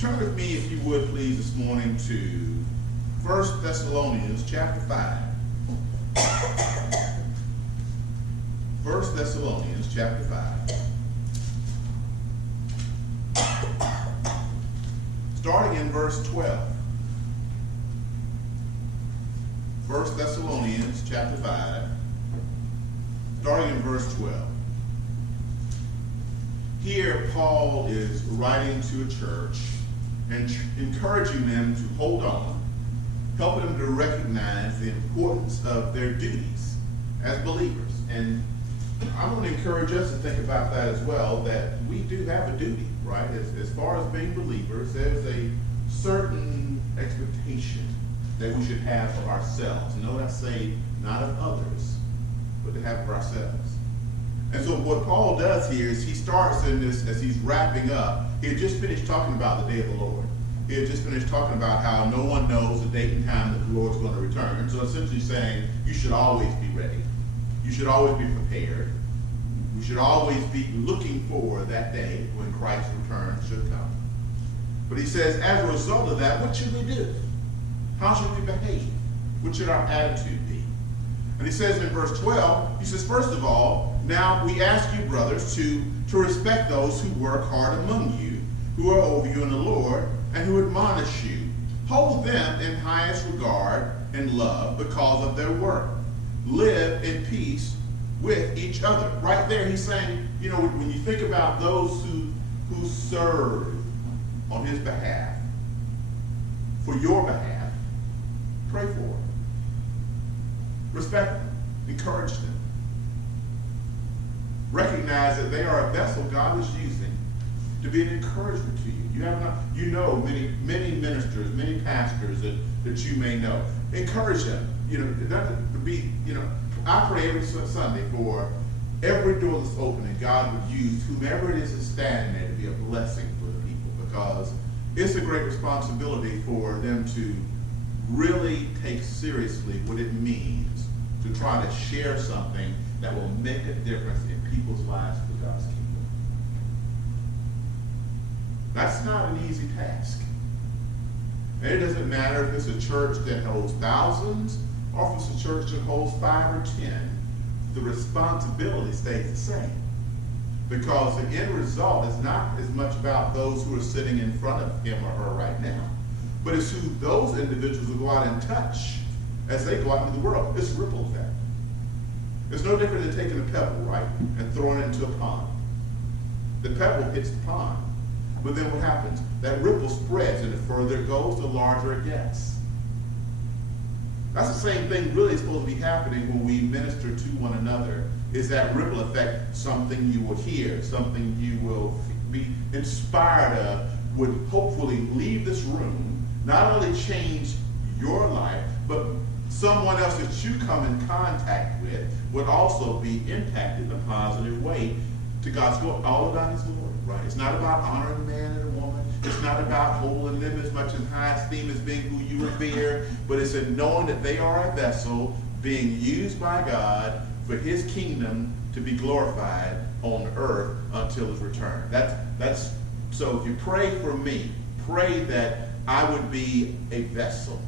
Turn with me, if you would, please, this morning to 1 Thessalonians chapter 5. 1 Thessalonians chapter 5. Starting in verse 12. 1 Thessalonians chapter 5, starting in verse 12. Here Paul is writing to a church and encouraging them to hold on, helping them to recognize the importance of their duties as believers. And I want to encourage us to think about that as well, that we do have a duty, right? As far as being believers, there's a certain expectation that we should have of ourselves. Note I say not of others, but to have of ourselves. And so what Paul does here is he starts in this, as he's wrapping up, he had just finished talking about the day of the Lord. He had just finished talking about how no one knows the date and time that the Lord's going to return. So essentially saying you should always be ready. You should always be prepared. We should always be looking for that day when Christ's return should come. But he says, as a result of that, what should we do? How should we behave? What should our attitude be? And he says in verse 12, he says, first of all, now we ask you, brothers, to respect those who work hard among you, who are over you in the Lord, and who admonish you. Hold them in highest regard and love because of their work. Live in peace with each other. Right there, he's saying, you know, when you think about those who serve on his behalf, for your behalf, pray for them. Respect them. Encourage them. Recognize that they are a vessel God is using to be an encouragement to you. You know many ministers, many pastors that you may know. Encourage them. I pray every Sunday for every door that's open, and God would use whomever it is that's standing there to be a blessing for the people, because it's a great responsibility for them to really take seriously what it means to try to share something that will make a difference in people's lives for God's kingdom. That's not an easy task. And it doesn't matter if it's a church that holds thousands or if it's a church that holds 5 or 10. The responsibility stays the same. Because the end result is not as much about those who are sitting in front of him or her right now, but it's who those individuals will go out and touch as they go out into the world. It's a ripple effect. It's no different than taking a pebble, right, and throwing it into a pond. The pebble hits the pond, but then what happens? That ripple spreads, and the further it goes, the larger it gets. That's the same thing really is supposed to be happening when we minister to one another, is that ripple effect something you will hear, something you will be inspired of, would hopefully leave this room, not only change your life, but someone else that you come in contact with would also be impacted in a positive way to God's glory. All about his glory, right? It's not about honoring a man and a woman. It's not about holding them as much in high esteem as being who you revere, but it's in knowing that they are a vessel being used by God for his kingdom to be glorified on earth until his return. That's so if you pray for me, pray that I would be a vessel.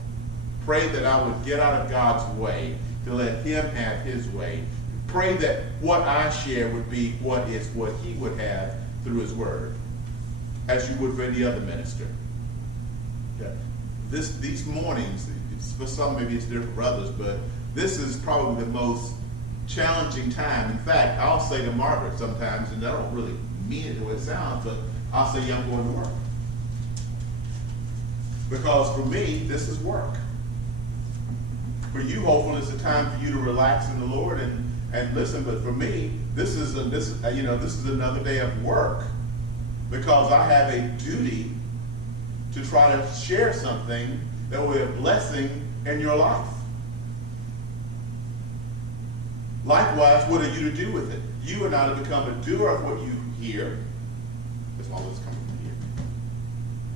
Pray that I would get out of God's way to let him have his way. Pray that what I share would be what he would have through his word, as you would for any other minister. Okay. These mornings, for some maybe it's different for others, but this is probably the most challenging time. In fact, I'll say to Margaret sometimes, and I don't really mean it the way it sounds, but I'll say, yeah, I'm going to work. Because for me, this is work. For you, hopefully, it's a time for you to relax in the Lord and listen. But for me, this is another day of work, because I have a duty to try to share something that will be a blessing in your life. Likewise, what are you to do with it? You are now to become a doer of what you hear. That's all that's coming from here.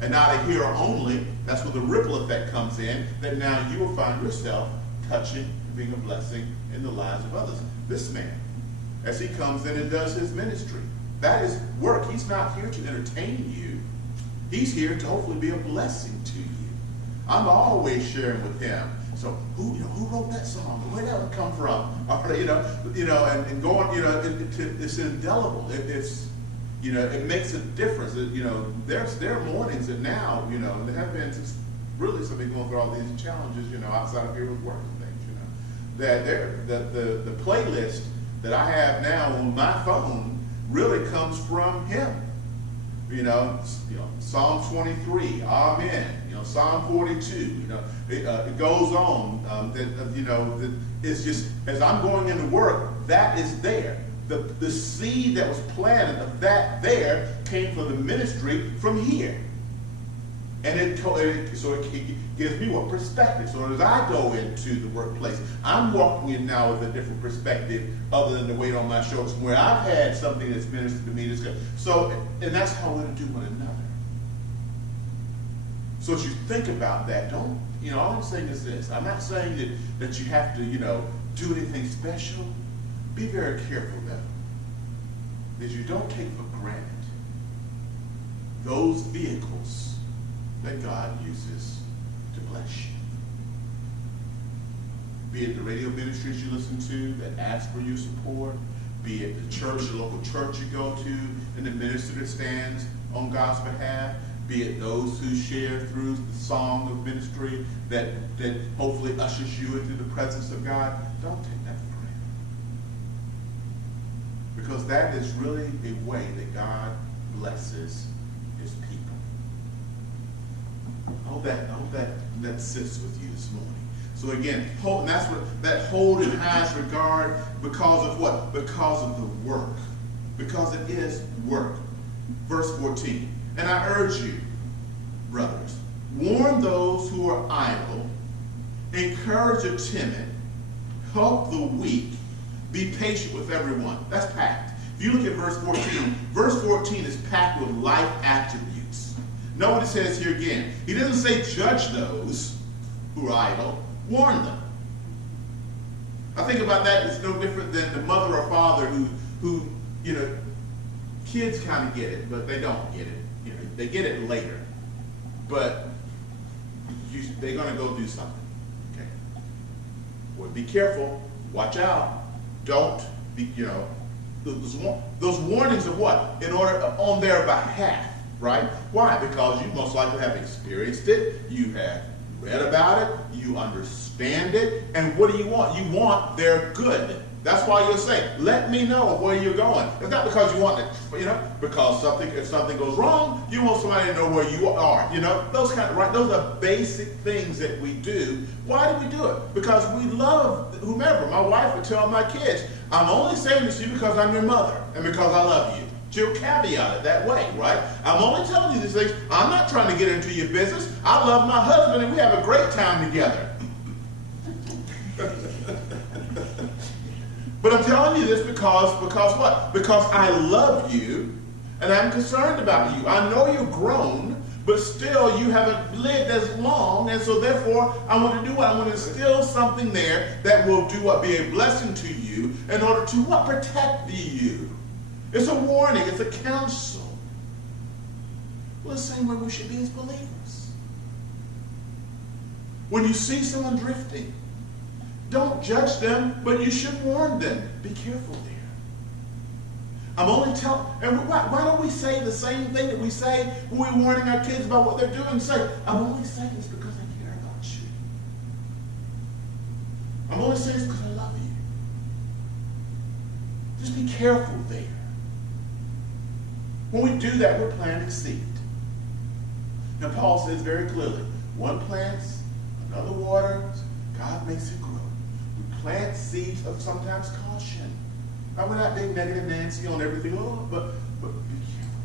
And not a hearer only. That's where the ripple effect comes in, that now you will find yourself touching and being a blessing in the lives of others. This man, as he comes in and does his ministry, that is work. He's not here to entertain you. He's here to hopefully be a blessing to you. I'm always sharing with him. So who wrote that song? Where did that come from? Or, and going, it's indelible. It makes a difference. There are mornings that now, there have been really somebody going through all these challenges, outside of here with work and things, that the playlist that I have now on my phone really comes from him. Psalm 23, Amen. Psalm 42. It goes on. It's just as I'm going into work, that is there. The seed that was planted of that there came from the ministry from here. And it gives me what perspective. So as I go into the workplace, I'm walking in now with a different perspective other than the weight on my shoulders, where I've had something that's ministered to me. And that's how we're going to do one another. So as you think about that, all I'm saying is this. I'm not saying that you have to, do anything special. Be very careful, though, that you don't take for granted those vehicles that God uses to bless you. Be it the radio ministries you listen to that ask for your support, be it the church, the local church you go to, and the minister that stands on God's behalf, be it those who share through the song of ministry that hopefully ushers you into the presence of God. Don't take that for granted. Because that is really a way that God blesses his people. I hope that sits with you this morning. So again, and that's what that hold in highest regard because of what? Because of the work. Because it is work. Verse 14. And I urge you, brothers, warn those who are idle, encourage the timid, help the weak, be patient with everyone. That's packed. If you look at verse 14 is packed with life attributes. Note what it says here again. He doesn't say judge those who are idle, warn them. I think about that, it's no different than the mother or father who kids kind of get it, but they don't get it. They get it later, but they're going to go do something. Okay. Well, be careful. Watch out. Don't be. Those warnings of what? In order on their behalf, right? Why? Because you most likely have experienced it. You have read about it. You understand it. And what do you want? You want their good. That's why you'll say, let me know where you're going. It's not because you want it, because if something goes wrong, you want somebody to know where you are. Those are basic things that we do. Why do we do it? Because we love whomever. My wife would tell my kids, I'm only saying this to you because I'm your mother and because I love you. She'll caveat it that way, right? I'm only telling you these things. I'm not trying to get into your business. I love my husband and we have a great time together. But I'm telling you this because what? Because I love you and I'm concerned about you. I know you're grown, but still you haven't lived as long, and so therefore I want to do what? I want to instill something there that will do what? Be a blessing to you in order to what? Protect you. It's a warning. It's a counsel. Well, the same way we should be as believers. When you see someone drifting, don't judge them, but you should warn them. Be careful there. I'm only telling, and why don't we say the same thing that we say when we're warning our kids about what they're doing? Say, I'm only saying this because I care about you. I'm only saying this because I love you. Just be careful there. When we do that, we're planting seed. Now, Paul says very clearly, one plants, another waters, God makes it grow. We plant seeds of sometimes caution. Now, we're not being negative Nancy on everything, but be careful.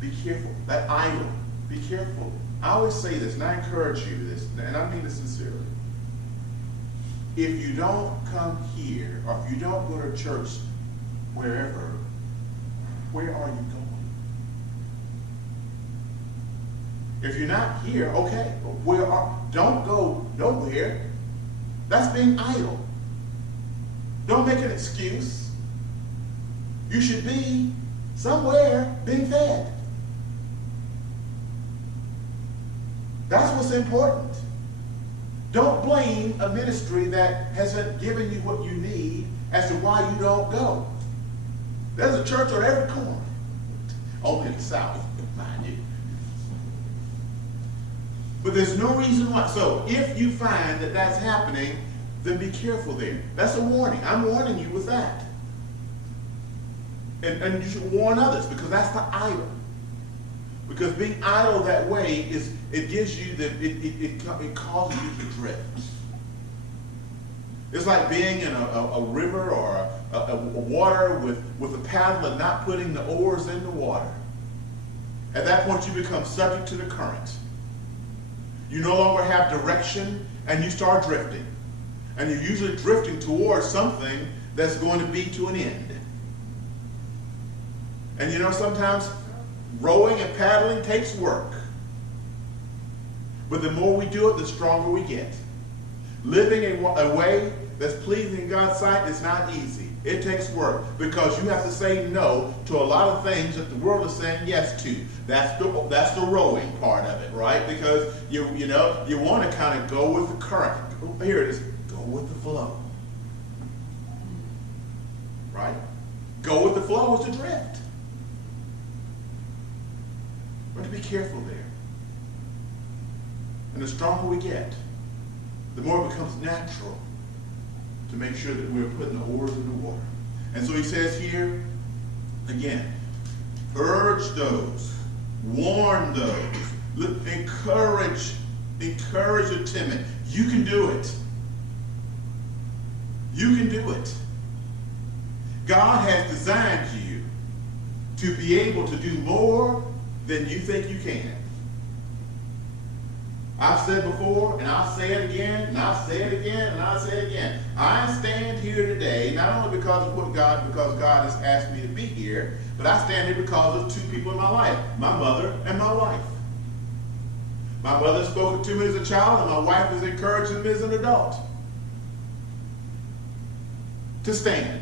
Be careful. That idol, be careful. I always say this, and I encourage you this, and I mean this sincerely. If you don't come here, or if you don't go to church wherever, where are you going? If you're not here, okay, don't go nowhere. That's being idle. Don't make an excuse. You should be somewhere being fed. That's what's important. Don't blame a ministry that hasn't given you what you need as to why you don't go. There's a church on every corner. Only in the South, mind you. But there's no reason why. So if you find that that's happening, then be careful there. That's a warning. I'm warning you with that. And you should warn others, because that's the idol. Because being idle that way it gives you it causes you to drift. It's like being in a river or a water with a paddle and not putting the oars in the water. At that point, you become subject to the current. You no longer have direction, and you start drifting. And you're usually drifting towards something that's going to be to an end. And you know, sometimes rowing and paddling takes work. But the more we do it, the stronger we get. Living a way that's pleasing in God's sight is not easy. It takes work, because you have to say no to a lot of things that the world is saying yes to. That's the rowing part of it, right? Because you want to kind of go with the current. Here it is. Go with the flow. Right? Go with the flow is the drift. We have to be careful there. And the stronger we get, the more it becomes natural to make sure that we're putting the oars in the water. And so he says here, again, urge those, warn those, encourage the timid. You can do it. You can do it. God has designed you to be able to do more than you think you can. I've said before, and I'll say it again, and I'll say it again, and I'll say it again. I stand here today, not only because God has asked me to be here, but I stand here because of two people in my life, my mother and my wife. My mother spoke to me as a child, and my wife has encouraged me as an adult to stand.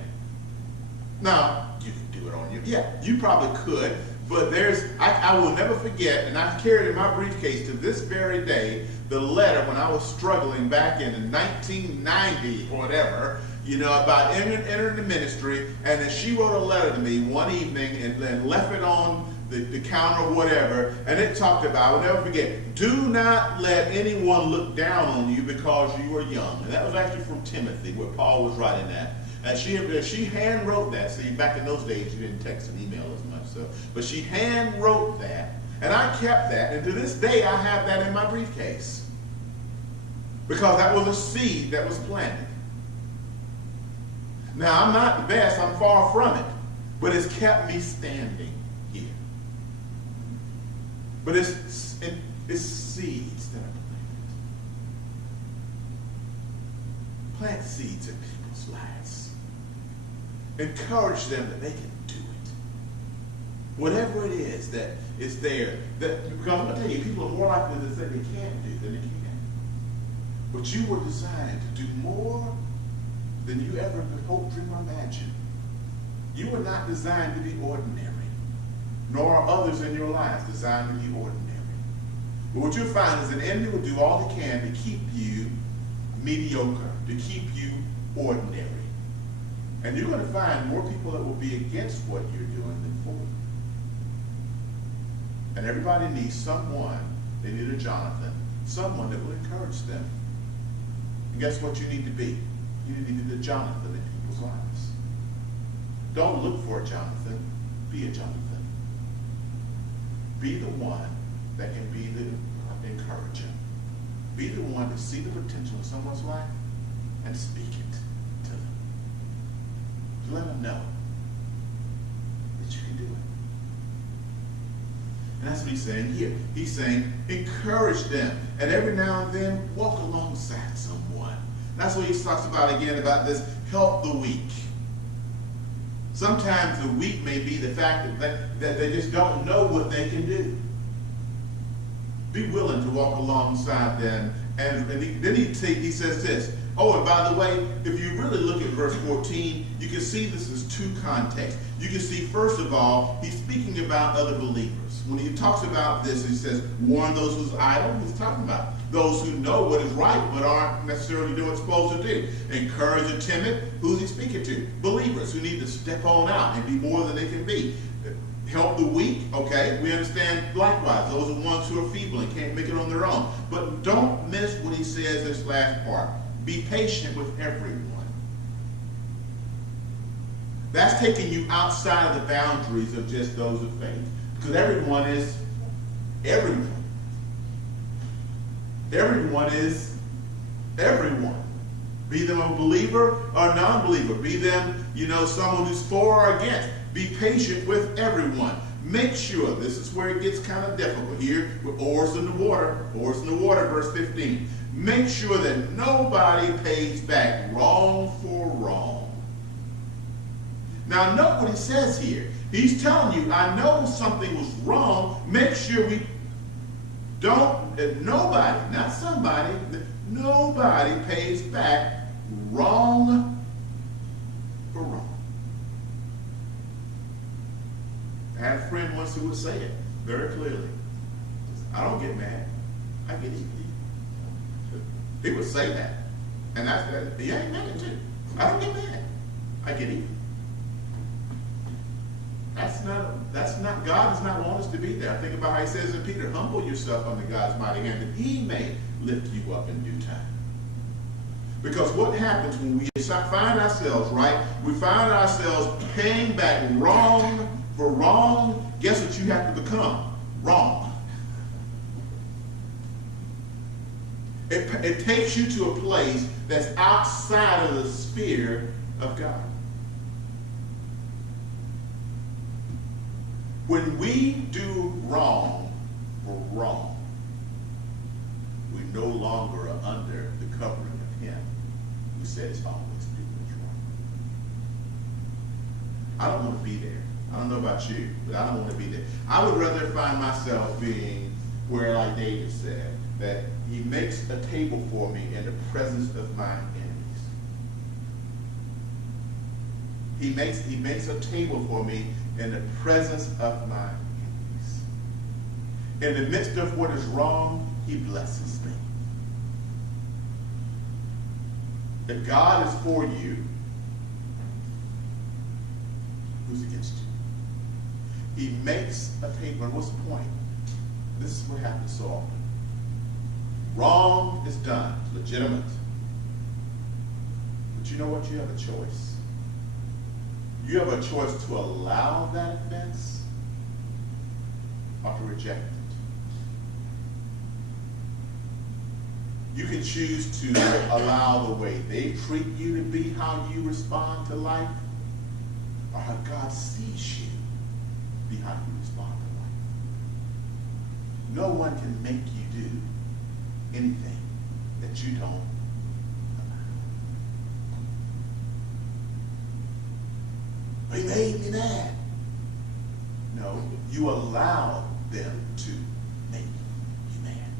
Now, you can do it on your, yeah, you probably could. But I will never forget, and I've carried in my briefcase to this very day, the letter when I was struggling back in 1990 or whatever, about entering the ministry, and then she wrote a letter to me one evening and left it on the counter or whatever, and it talked about, I will never forget, do not let anyone look down on you because you are young. And that was actually from Timothy, where Paul was writing that. And she hand wrote that. See, back in those days, you didn't text and email as much. But she hand wrote that, and I kept that, and to this day I have that in my briefcase. Because that was a seed that was planted. Now, I'm not the best, I'm far from it, but it's kept me standing here. But it's seeds that are planted. Plant seeds in people's lives. Encourage them that they can do it. Whatever it is that is there. Because I'm going to tell you, people are more likely to say they can't do than they can. But you were designed to do more than you ever could hope, dream, or imagine. You were not designed to be ordinary. Nor are others in your lives designed to be ordinary. But what you'll find is an enemy will do all he can to keep you mediocre, to keep you ordinary. And you're going to find more people that will be against what you're doing than for you. And everybody needs someone, they need a Jonathan, someone that will encourage them. And guess what you need to be? You need to be the Jonathan in people's lives. Don't look for a Jonathan, be a Jonathan. Be the one that can be the encourager. Be the one to see the potential in someone's life and speak it to them. To let them know that you can do it. And that's what he's saying here. He's saying, encourage them. And every now and then, walk alongside someone. That's what he talks about again, about this, help the weak. Sometimes the weak may be the fact that they just don't know what they can do. Be willing to walk alongside them. And then he says this. Oh, and by the way, if you really look at verse 14, you can see this is two contexts. You can see, first of all, he's speaking about other believers. when he talks about this, he says, warn those who's idle. He's talking about those who know what is right but aren't necessarily doing what they're supposed to do. Encourage the timid. Who's he speaking to? Believers who need to step on out and be more than they can be. Help the weak, okay? We understand likewise. Those are ones who are feeble and can't make it on their own. But don't miss what he says this last part. Be patient with everyone. That's taking you outside of the boundaries of just those of faith. Because everyone is everyone. Everyone is everyone. Be them a believer or non-believer. Be them, someone who's for or against. Be patient with everyone. Make sure, this is where it gets kind of difficult here, with oars in the water. Oars in the water, verse 15. Make sure that nobody pays back wrong for wrong. Now note what he says here. He's telling you, I know something was wrong. Make sure we don't, nobody, not somebody, nobody pays back wrong for wrong. I had a friend once who would say it very clearly. I don't get mad, I get even. He would say that. And that's that. He ain't mad too. I don't get mad, I get even. That's not, God does not want us to be there. Think about how he says in Peter, humble yourself under God's mighty hand that he may lift you up in due time. Because what happens when we find ourselves, right? We find ourselves paying back wrong for wrong. Guess what you have to become? Wrong. It takes you to a place that's outside of the sphere of God. When we do wrong for wrong, we no longer are under the covering of him who says always do what's wrong. I don't want to be there. I don't know about you, but I don't want to be there. I would rather find myself being where, like David said, that he makes a table for me in the presence of my enemies. He makes a table for me in the presence of my enemies. In the midst of what is wrong, he blesses me. If God is for you, who's against you? He makes a table. And what's the point? This is what happens so often. Wrong is done, legitimate. But you know what? You have a choice. You have a choice to allow that offense or to reject it. You can choose to allow the way they treat you to be how you respond to life, or how God sees you be how you respond to life. No one can make you do anything that you don't allow. He made me mad. No, you allow them to make you mad.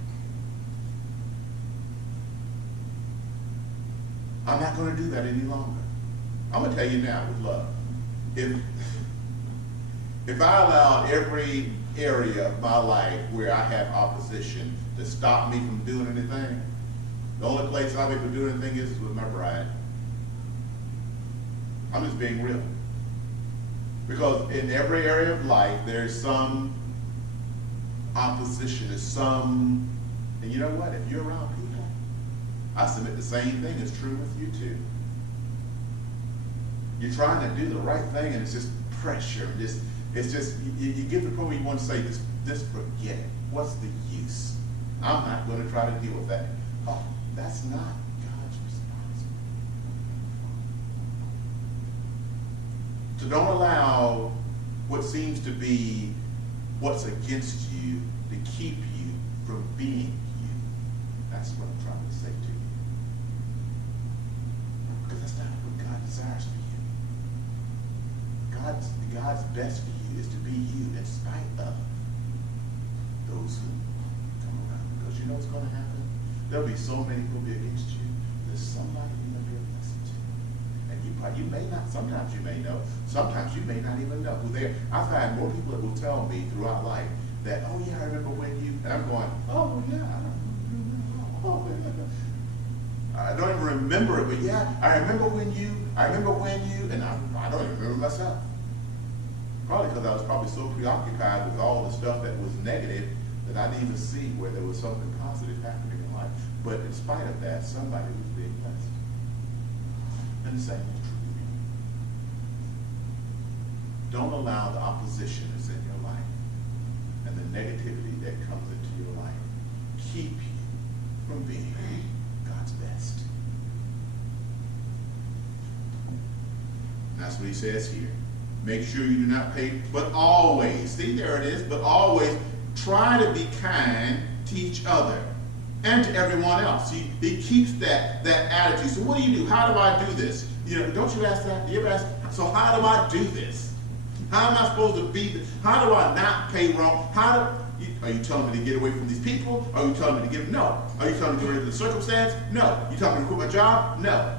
I'm not going to do that any longer. I'm going to tell you now with love. If I allowed every area of my life where I have opposition to stop me from doing anything, the only place I'll be able to do anything is with my bride. I'm just being real. Because in every area of life, there's some opposition, there's some, and you know what? If you're around people, I submit the same thing is true with you too. You're trying to do the right thing, and it's just pressure. You get to the point where you want to say, just forget it. What's the use? I'm not going to try to deal with that. Oh, that's not God's responsibility. So don't allow what seems to be what's against you to keep you from being you. That's what I'm trying to say to you. Because that's not what God desires for you. God's best for you is to be you in spite of those who come around. Because you know what's going to happen? There'll be so many who will be against you. There's somebody you're going to be a blessing to. And you may not, sometimes you may know, sometimes you may not even know who they are. I've had more people that will tell me throughout life that, oh yeah, I remember when you, and I'm going, oh yeah, I don't even remember it, but yeah, I remember when you, and I don't even remember myself. Probably because I was probably so preoccupied with all the stuff that was negative that I didn't even see where there was something positive happening in life. But in spite of that, somebody was being blessed. And the same is true for you. Don't allow the opposition that's in your life and the negativity that comes into your life keep you from being God's best. And that's what he says here. Make sure you do not pay, but always, see there it is, but always try to be kind to each other and to everyone else. He keeps that attitude. So what do? How do I do this? Don't you ask that? Do you ever ask, so how do I do this? How am I supposed to be? How do I not pay wrong? Are you telling me to get away from these people? Are you telling me to no? Are you telling me to get rid of the circumstance? No. You telling me to quit my job? No.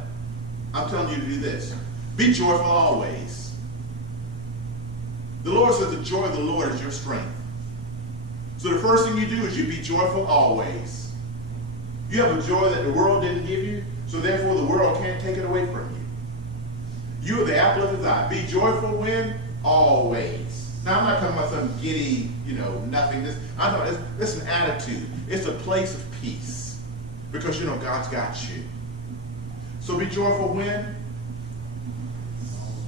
I'm telling you to do this. Be joyful always. The Lord says the joy of the Lord is your strength. So the first thing you do is you be joyful always. You have a joy that the world didn't give you, so therefore the world can't take it away from you. You are the apple of his eye. Be joyful when? Always. Now I'm not talking about some giddy, nothingness. I'm talking about it's an attitude. It's a place of peace. Because God's got you. So be joyful when?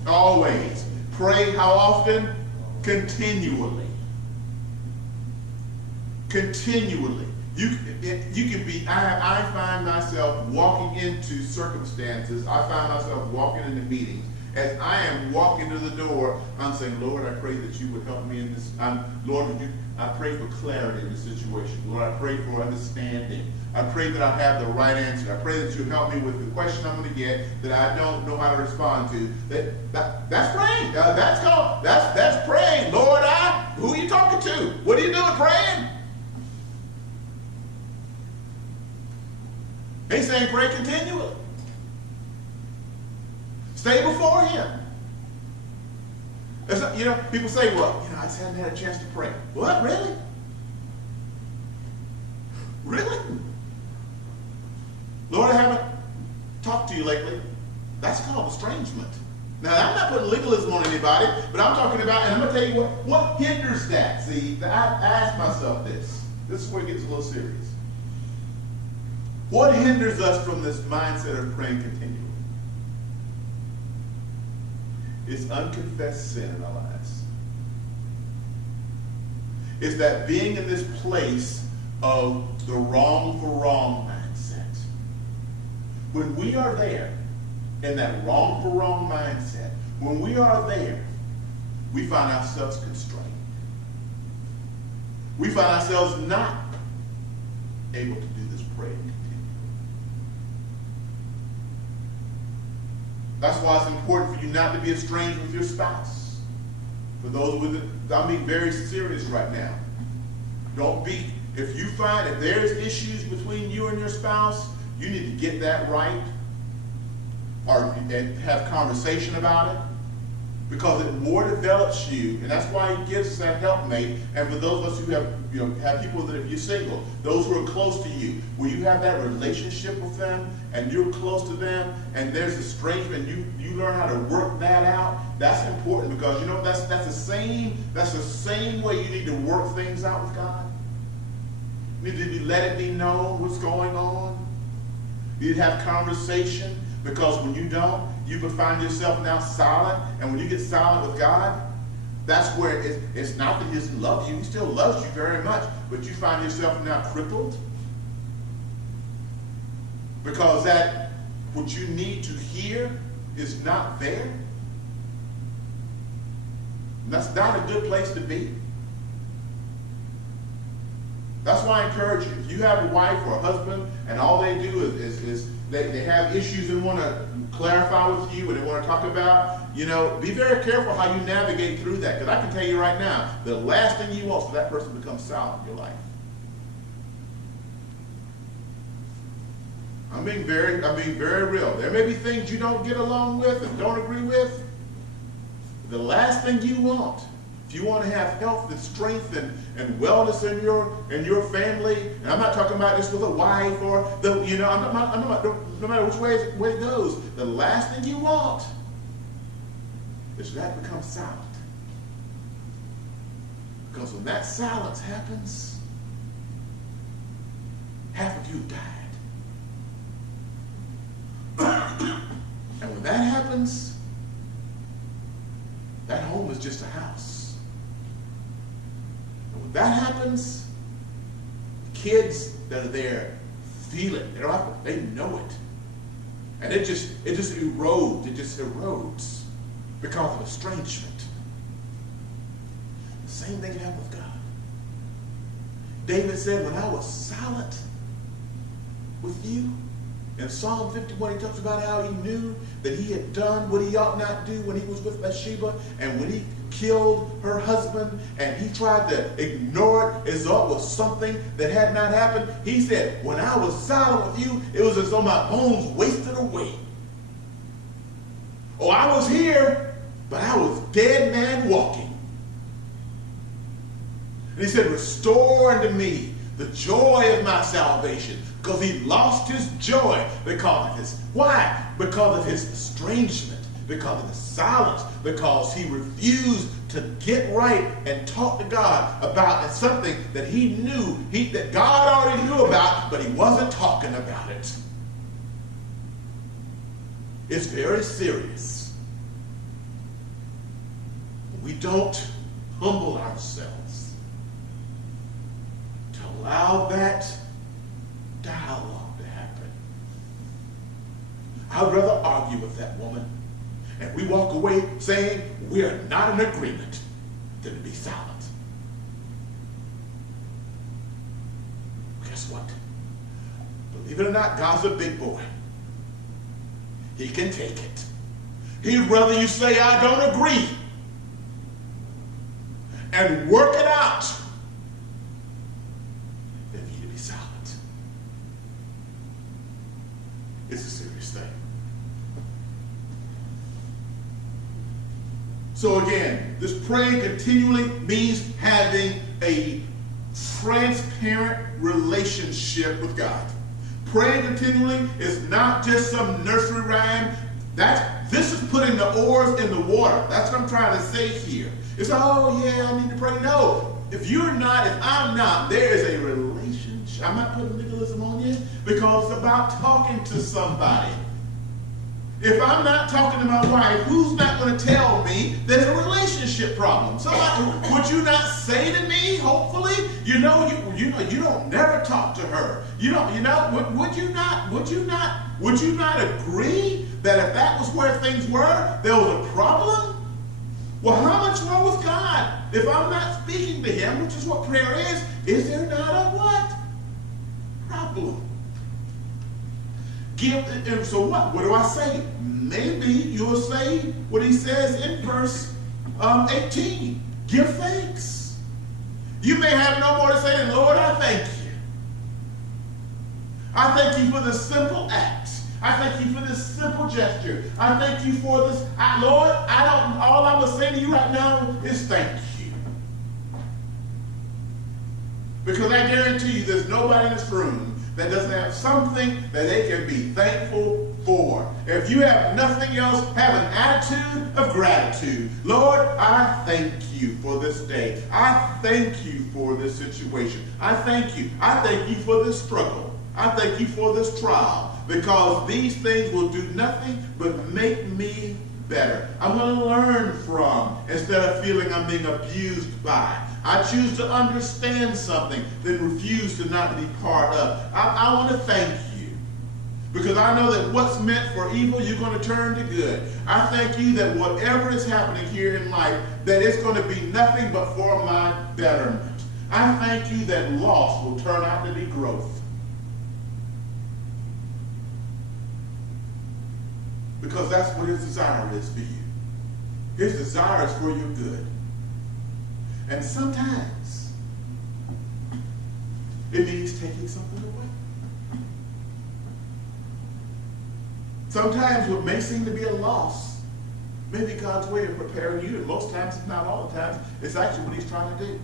Always. Pray how often? Continually. Continually. You can be, I find myself walking into circumstances, I find myself walking into meetings. As I am walking to the door, I'm saying, Lord, I pray that you would help me in this. Lord, I pray for clarity in this situation. Lord, I pray for understanding. I pray that I have the right answer. I pray that you help me with the question I'm going to get that I don't know how to respond to. That's praying. That's praying. Lord, who are you talking to? What are you doing praying? He's saying pray continually. Stay before him. People say, well, I just haven't had a chance to pray. What, really? Really? Lord, I haven't talked to you lately. That's called estrangement. Now, I'm not putting legalism on anybody, but I'm talking about, and I'm going to tell you what hinders that. See, I ask myself this. This is where it gets a little serious. What hinders us from this mindset of praying continually? It's unconfessed sin in our lives. It's that being in this place of the wrong for wrong mindset. When we are there, in that wrong for wrong mindset, when we are there, we find ourselves constrained. We find ourselves not able to do this prayer continually. That's why it's important for you not to be estranged with your spouse. For those I'm being very serious right now. If you find that there's issues between you and your spouse, you need to get that right and have conversation about it, because it more develops you, and that's why he gives us that helpmate. And for those of us who have people that, if you're single, those who are close to you, where you have that relationship with them and you're close to them and there's estrangement, you learn how to work that out. That's important, because that's the same way you need to work things out with God. You need to let it be known what's going on. You need to have conversation, because when you don't, you can find yourself now silent. And when you get silent with God, that's where it's not that he doesn't love you. He still loves you very much. But you find yourself now crippled. Because that what you need to hear is not there. And that's not a good place to be. That's why I encourage you. If you have a wife or a husband and all they do is they have issues and want to clarify with you and they want to talk about, be very careful how you navigate through that. Because I can tell you right now, the last thing you want is for that person to become silent in your life. I'm being very real. There may be things you don't get along with and don't agree with. The last thing you want If you want to have health and strength and wellness in your family, and I'm not talking about just with a wife or no matter which way it goes, the last thing you want is that becomes silent. Because when that silence happens, half of you died. And when that happens, that home is just a house. And when that happens, the kids that are there feel it. They know it. And it just erodes. It just erodes because of estrangement. The same thing happened with God. David said, when I was silent with you, in Psalm 51, he talks about how he knew that he had done what he ought not do when he was with Bathsheba, and when he killed her husband, and he tried to ignore it as though it was something that had not happened. He said, when I was silent with you, it was as though my bones wasted away. Oh, I was here, but I was dead man walking. And he said, restore unto me the joy of my salvation. Because he lost his joy because of his, why? Because of his estrangement, because of the silence, because he refused to get right and talk to God about something that he knew, that God already knew about, but he wasn't talking about it. It's very serious. We don't humble ourselves to allow that dialogue to happen. I'd rather argue with that woman and we walk away saying we are not in agreement than to be silent. Guess what? Believe it or not, God's a big boy. He can take it. He'd rather you say, I don't agree, and work it out, than for you to be silent. It's a serious thing. So again, this praying continually means having a transparent relationship with God. Praying continually is not just some nursery rhyme. This is putting the oars in the water. That's what I'm trying to say here. It's, oh yeah, I need to pray. No, if I'm not, there is a relationship. I'm not putting legalism on you because it's about talking to somebody. If I'm not talking to my wife, who's not going to tell me there's a relationship problem? Somebody, would you not say to me, hopefully, you don't never talk to her. Would you not agree that if that was where things were, there was a problem? Well, how much more with God? If I'm not speaking to him, which is what prayer is there not a what? Problem. So what? What do I say? Maybe you'll say what he says in verse 18. Give thanks. You may have no more to say than, Lord, I thank you. I thank you for this simple act. I thank you for this simple gesture. I thank you for this. Lord, all I'm going to say to you right now is thank you. Because I guarantee you there's nobody in this room that doesn't have something that they can be thankful for. If you have nothing else, have an attitude of gratitude. Lord, I thank you for this day. I thank you for this situation. I thank you. I thank you for this struggle. I thank you for this trial, because these things will do nothing but make me better. I'm going to learn from instead of feeling I'm being abused by. I choose to understand something, then refuse to not be part of. I want to thank you, because I know that what's meant for evil, you're going to turn to good. I thank you that whatever is happening here in life, that it's going to be nothing but for my betterment. I thank you that loss will turn out to be growth. Because that's what his desire is for you. His desire is for your good. And sometimes it means taking something away. Sometimes what may seem to be a loss Maybe God's way of preparing you, and most times, if not all the times, it's actually what he's trying to do.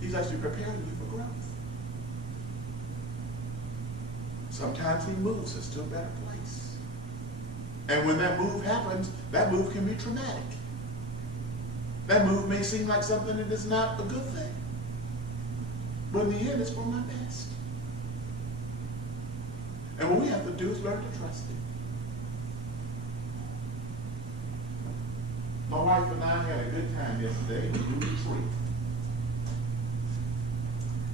He's actually preparing you for growth. Sometimes he moves us to a better place. And when that move happens, that move can be traumatic. That move may seem like something that is not a good thing. But in the end, it's for my best. And what we have to do is learn to trust him. My wife and I had a good time yesterday. We moved a tree.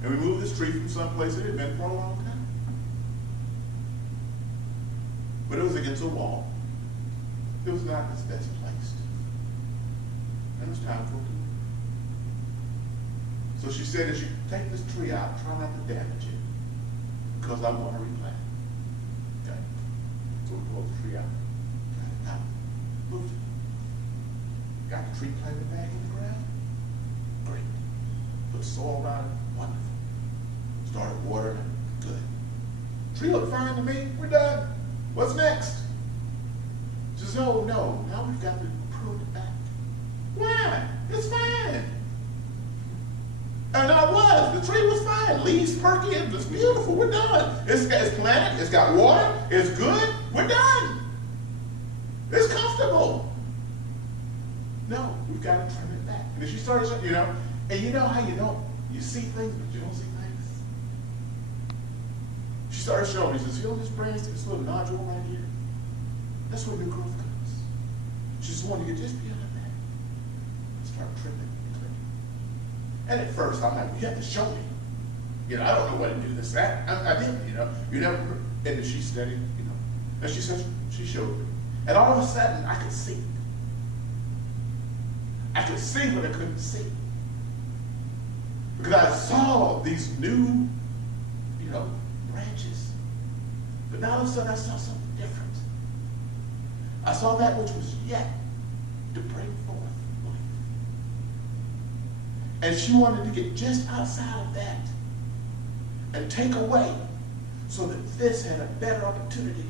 And we moved this tree from someplace it had been for a long time. But it was against a wall. It was not its best placed. And it was time for it to move. So she said, as you take this tree out, try not to damage it, because I want to replant it. Okay? So we pulled the tree out, got it out, moved it. Got the tree planted back in the ground. Great. Put soil around it. Wonderful. Started watering it. Good. Tree looked fine to me. We're done. What's next? She says, oh no, now we've got to prune it back. Why? It's fine. And I was. The tree was fine. Leaves perky. It was beautiful. We're done. It's planted. It's got water. It's good. We're done. It's comfortable. No, we've got to trim it back. And if she started, and you know how you see things, but you don't see things? She started showing me, she says, see all this branch, this little nodule right here? That's where new growth comes. She just wanted to get just beyond that. Start trimming and clipping. And at first, I'm like, you have to show me. I don't know what to do this, that. I didn't, you never, and then she studied, and she said, she showed me. And all of a sudden, I could see it. I could see what I couldn't see. Because I saw these new, branches. But now all of a sudden I saw something different. I saw that which was yet to bring forth life. And she wanted to get just outside of that and take away so that this had a better opportunity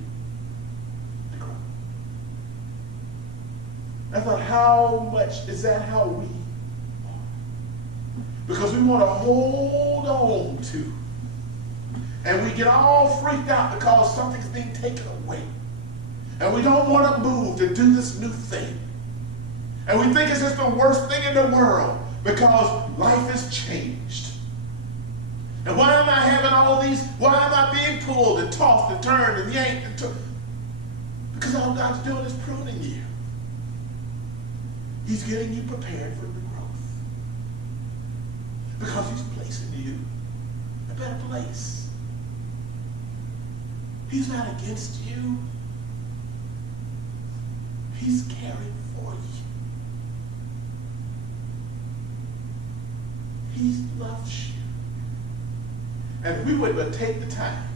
to grow. I thought, how much is that how we are? Because we want to hold on to. And we get all freaked out because something's being taken away. And we don't want to move to do this new thing. And we think it's just the worst thing in the world because life has changed. And why am I having all these, why am I being pulled and tossed and turned and yanked and took? Because all God's doing is pruning you. He's getting you prepared for the growth. Because he's placing you in a better place. He's not against you. He's caring for you. He loves you. And if we would but take the time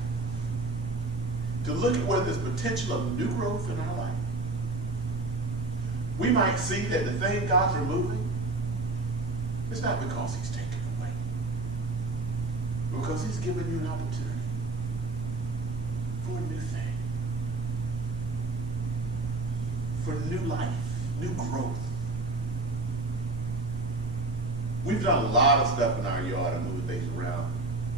to look at where there's potential of new growth in our life, we might see that the thing God's removing is not because he's taken away, but because he's given you an opportunity for a new thing, for new life, new growth. We've done a lot of stuff in our yard and moving things around,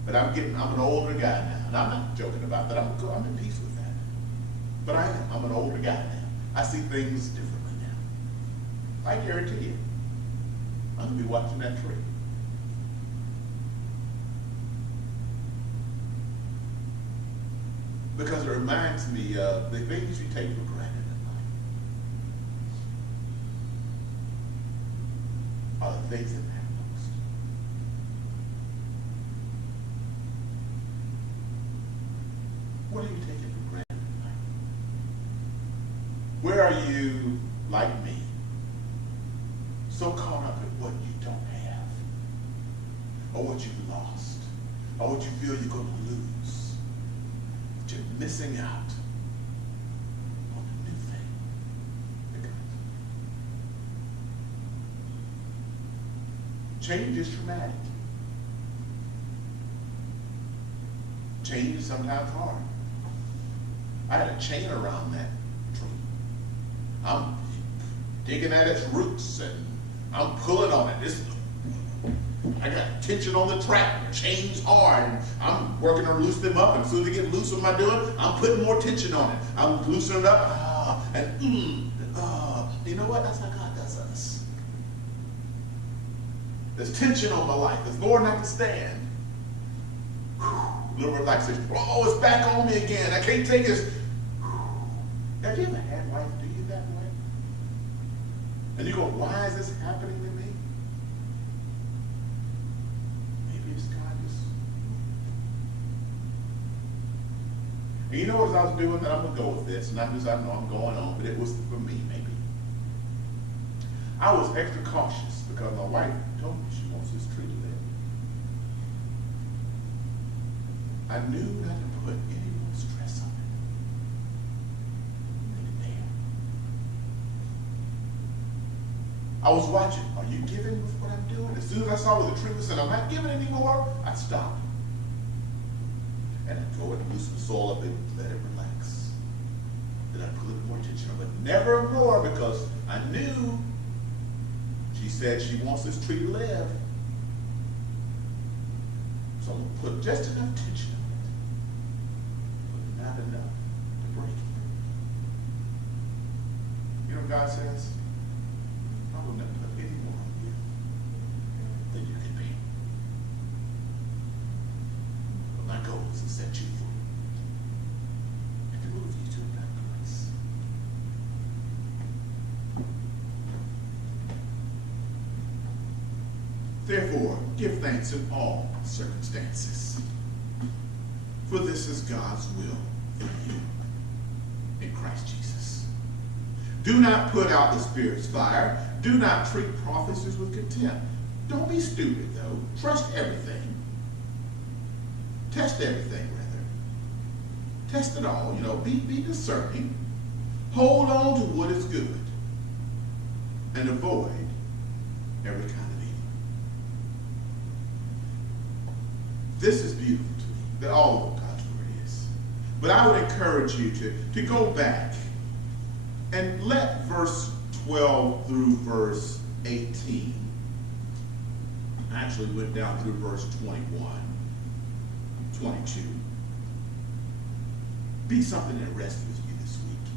but I'm an older guy now, and I'm not joking about that. I'm in peace with that. But I'm an older guy now. I see things differently now. I guarantee you, I'm going to be watching that tree. Because it reminds me of the things you take for granted in life are the things that matter most. What are you taking for granted in life? Where are you, like me, so caught up in what you don't have, or what you've lost, or what you feel you're going to lose? You're missing out on the new thing that comes. Change is traumatic. Change is sometimes hard. I had a chain around that tree. digging at its roots and I'm pulling on it. I got tension on the track, the chain's hard, and I'm working to loosen them up, and as soon as they get loose, what am I doing? I'm putting more tension on it. I'm loosening it up, you know what? That's how God does us. There's tension on my life. There's more than I can stand. A little relaxation. Oh, it's back on me again. I can't take this. Have you ever had life do you that way? And you go, why is this happening to me? Maybe it's God just. And you know what I was doing? That I'm going to go with this. Not just I know I'm going on, but it was for me, maybe. I was extra cautious because my wife told me she wants this tree to live. I knew not to put any more stress on it. Leave it there. I was watching. Are you giving with what I'm doing? As soon as I saw where the tree was, and I'm not giving anymore, I stopped. And I'd go and loosen the soil up and let it relax. Then I'd put a little more attention on it. But never more, because I knew she said she wants this tree to live. So I'm going to put just enough tension on it, but not enough to break it. You know what God says? I will not put any more on you than you can be. But my goal is to set you free and to move you to a better place. Therefore, give thanks in all circumstances, for this is God's will for you in Christ Jesus. Do not put out the Spirit's fire. Do not treat prophecies with contempt. Don't be stupid, though. Trust everything. Test everything, rather. Test it all, be discerning. Hold on to what is good and avoid every kind of evil. This is beautiful to me, that all of God's word is. But I would encourage you to go back and let verse 12 through verse 18, I actually went down through verse 21, 22, be something that rescues you this week.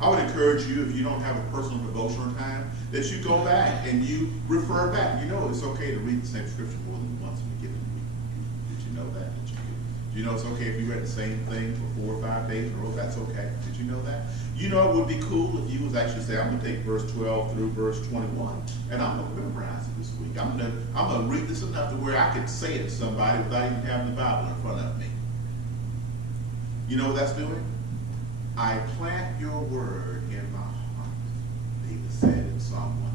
I would encourage you, if you don't have a personal devotional time, that you go back and you refer back. You know it's okay to read the same scripture more than once in a given week. Did you know that? Do you know it's okay if you read the same thing for 4 or 5 days in a row? That's okay. Did you know that? You know it would be cool if you was actually say, I'm going to take verse 12 through verse 21, and I'm going to memorize it this week. I'm going to read this enough to where I can say it to somebody without even having the Bible in front of me. You know what that's doing? I plant your word in my heart, David said in Psalm 1.